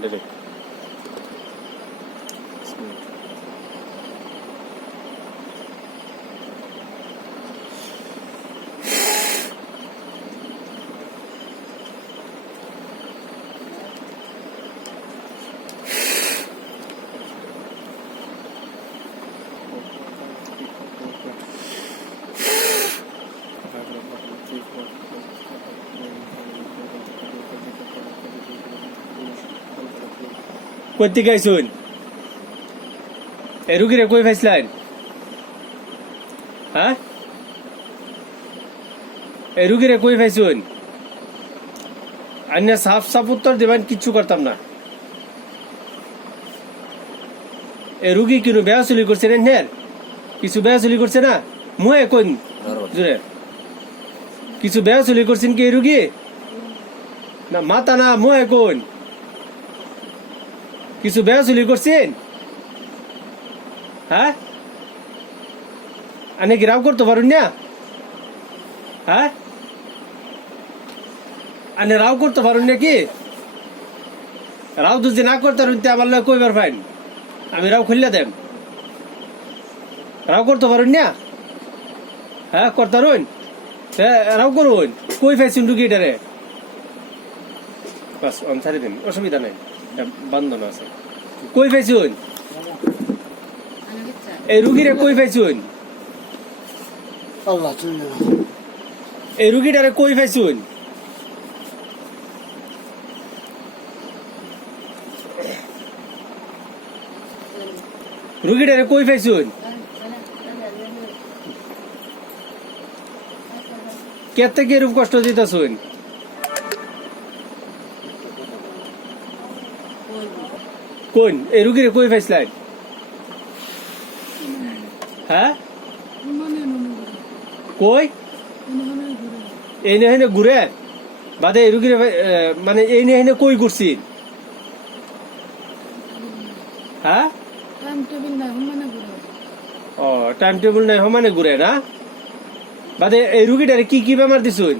direct. Kuanti guys soon. Erugire koi faisline. Huh? Erugire koi faisun. अन्य साफ साफ उत्तर देवान किच्छु करताम ना ए रुगी किनु बेयासुली करছে না নের কিছু বেয়াসুলি করছে না মুয়ে কোন জুরে কিছু বেয়াসুলি করছেন কি রুগী না মাথা না মুয়ে কোন কিছু বেয়াসুলি করছেন হ্যাঁ আনে কি রাও করতে পারুন না হ্যাঁ আনে রাও করতে পারুন না কি রাও যদি না করতে পারুন তে আমার লয় কইবার ফাইন আমি রাও খুললে দেব রাও করতে পারুন না হ্যাঁ করতে পারুন রাও করুন কই ফাইছুন রুগীটারে বাস ছাড়ি দিন অসুবিধা নাই বান্ধন আছে কই ফাইছুন এই রুগীরে কই ফাইছুন আল্লাহ চিনে এই রুগীটারে কই ফাইছুন রুগীটারে কই ফাইছুন কেতে কি রূপ কষ্ট দিতেছুন কোন এই রুগীরে কই ফাইছলাই হ্যাঁ কই এই নেহেনে ঘুরে বাদে এই রুগীরে মানে এই নেহেনে কই ঘুরছিন হ্যাঁ ও টাইম টেবিল নাই সমানে ঘুরে না বাদে এই রুগীটারে কি কি বেমার দিছুন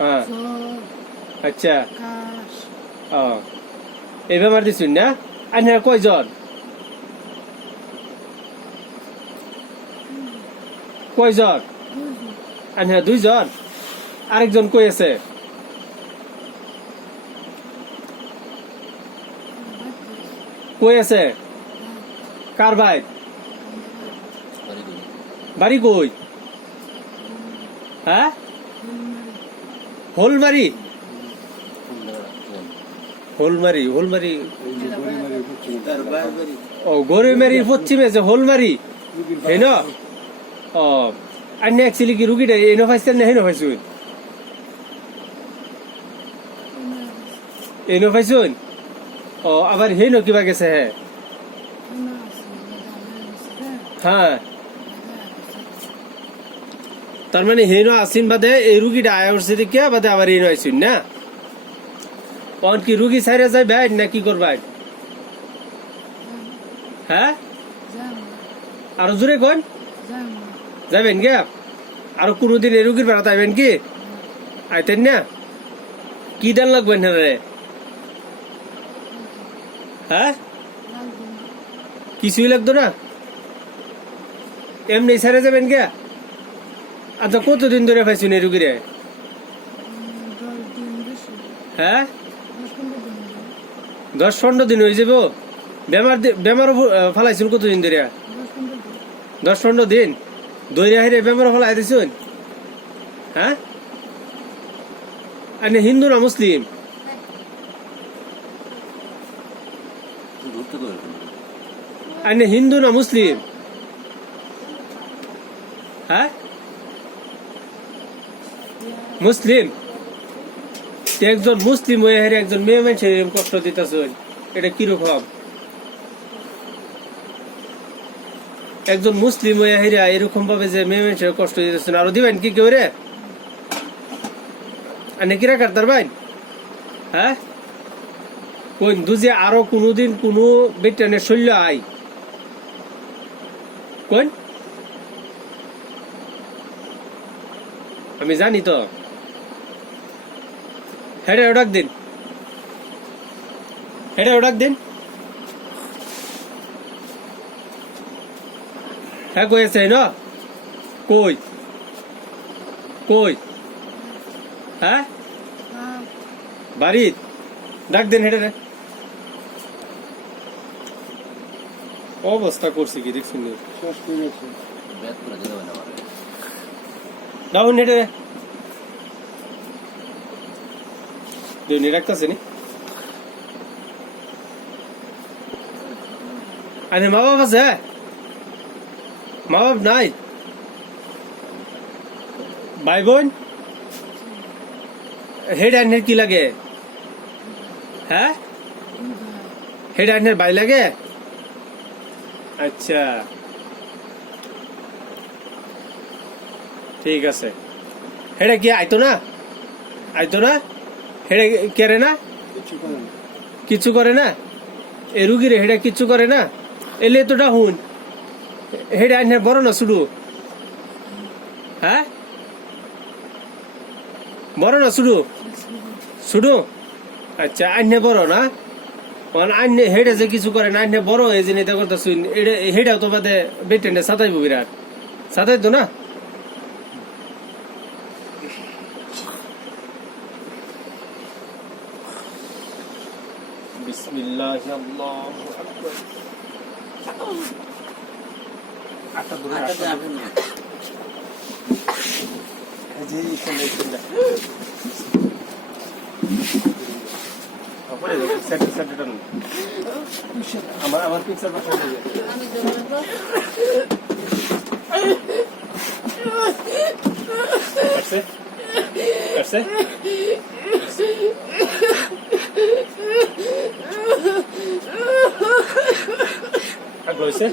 হ্যাঁ আচ্ছা ও এই বেমার দিছুন না আনে কয়জন কয়জন আনে দুইজন আরেকজন কই আছে কই আছে কার ভাই বাড়ি কই হ্যাঁ হোলমারি হোলমারি হোলমারি ও গরিমারি পশ্চিমে আছে হোলমারি হেন ও আন্য অ্যাকচুয়ালি কি রুগীটা এনে ফাইছেন না হেন ফাইছুন এনে ফাইছুন ও আবার হেন কিবা গেছে হ্যাঁ তার মানে হেন আসিন বাদে এই রুগীটা আয়া উঠছে দেখে বাদে আবার হেন আইসুন না অন কি রুগী সাইরে যায় ভাই না কি করবাই হ্যাঁ আরো জোরে কোন যাবেন গে আর কোনদিন এই রুগীর বেড়াতে আইবেন কি আইতেন না কি দান লাগবেন না রে হ্যাঁ কিছুই লাগতো না এমনি সাইরে যাবেন গে আচ্ছা কতদিন ধরে পাইছুন এই রুগীরে হ্যাঁ 10-15 দিন হয়ে যাব বেমারও ফেলাইছুন কতদিন ধরে 10-15 দিন দৈরা হেরে বেমারও ফেলাই দিছুন হ্যাঁ আনে হিন্দু না মুসলিম আনে হিন্দু না মুসলিম হ্যাঁ মুসলিম একজন মুসলিম হয়ে হেরে একজন মেয়ে মানুষের কষ্ট দিতেছেন এটা কিরকম একজন মুসলিম হয়ে হেরে এরকম ভাবে যে মেয়ে মানুষের কষ্ট দিতেছেন আরো দিবেন কি কেউ রে আনে কিরা কাটতার ভাই হ্যাঁ কোন দুজে আরো কোনদিন কোন বেটানের শৈল্য আই কোন আমি জানি তো হেডে ওডাক দিন হেডে ওডাক দিন হ্যাঁ কই আছে না কই কই হ্যাঁ বাড়িত ডাক দিন হেডে রে অবস্থা করছি কি দেখছি ডাউন হেডে রে দেউনি রাখতেছে নি আরে মা বাবা আছে মা বাপ নাই ভাই বোন হেড আইনের কি লাগে হ্যাঁ হেড আইনের ভাই লাগে আচ্ছা ঠিক আছে হেডে কি আইতো না হেডে কেরে না কিছু করে না এ রুগীরে হেডে কিছু করে না এলে তোটা হুন হেডে আইনের বড় না শুধু হ্যাঁ বড় না শুধু শুধু আচ্ছা আইনে বড় না আইনে হেডে যে কিছু করে না আইনে বড় এই যে এটা করতে শুন হেডাও তো বাদে বেটেন্ডে সাতাইব বিরাট সাতাই তো না বিসমিল্লাহ আল্লাহু আকবার আটা দূরে আটা আপনি জি ইনশাআল্লাহ আপরে সেট আমার পিকচার পাঠাই দিবে আমি দেবো আছে আছে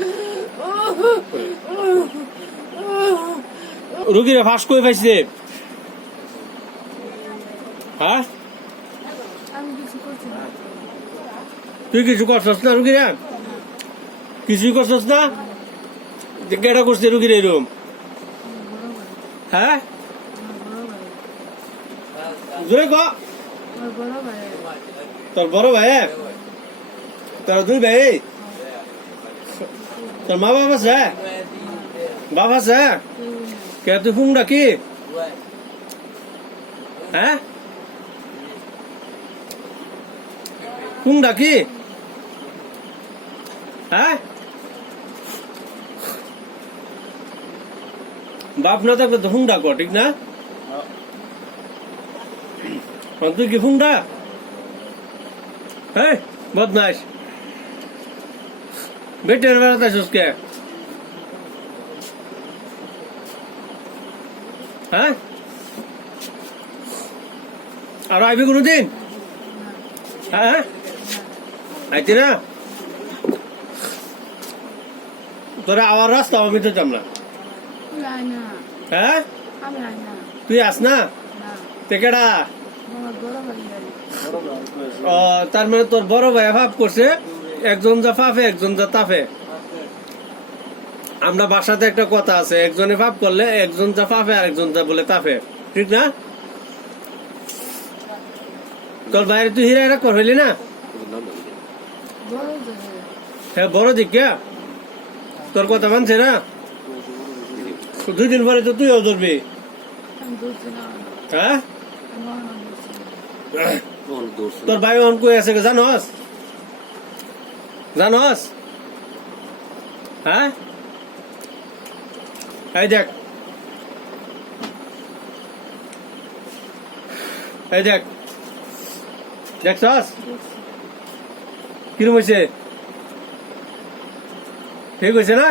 রুগীরা ফাঁস করে পাইছে হ্যাঁ তুই কিছু করছস না রুগীরা কিছুই করছস না কেটা করছে রুগীর এরকম হ্যাঁ জোরে ক তোর বড় ভাই তোর দুই ভাই তোর মা বাবা আছে বাবা আছে কে তুই ফুং ডাকি হ্যাঁ ফুং ডাকি হ্যাঁ বাপ না থাকলে তো ফুং ডাকো ঠিক না তুই কি ফুং ডাক হ্যাঁ বদমাস বেটের বেড়াতে আসিস কে হ্যাঁ আর আইবি কোনদিন হ্যাঁ আইতি না তোরা আওয়ার রাস্তা আমি তো না হ্যাঁ তুই আস না কেডা তার মানে তোর বড় ভাই ভাব করছে একজন যা ফাফে একজন যা তাফে আমরা বাসাতে একটা কথা আছে একজনে ফাপ করলে একজন যা ফাফে আর একজন যা বলে তাফে ঠিক না তোর বাইরে তুই হিরা কর হইলি না হ্যাঁ বড় দিক কে তোর কথা মানছে না 2 দিন পরে তো তুইও ধরবি হ্যাঁ তোর ভাই অন কই আছে জানোস জানোস হ্যাঁ এই দেখ দেখছস কিরম হয়েছে ঠিক হয়েছে না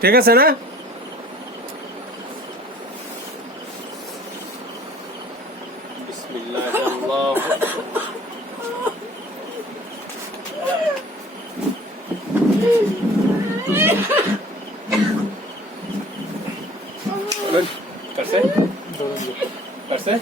ঠিক আছে না বিসমিল্লাহ আল্লাহ Parse?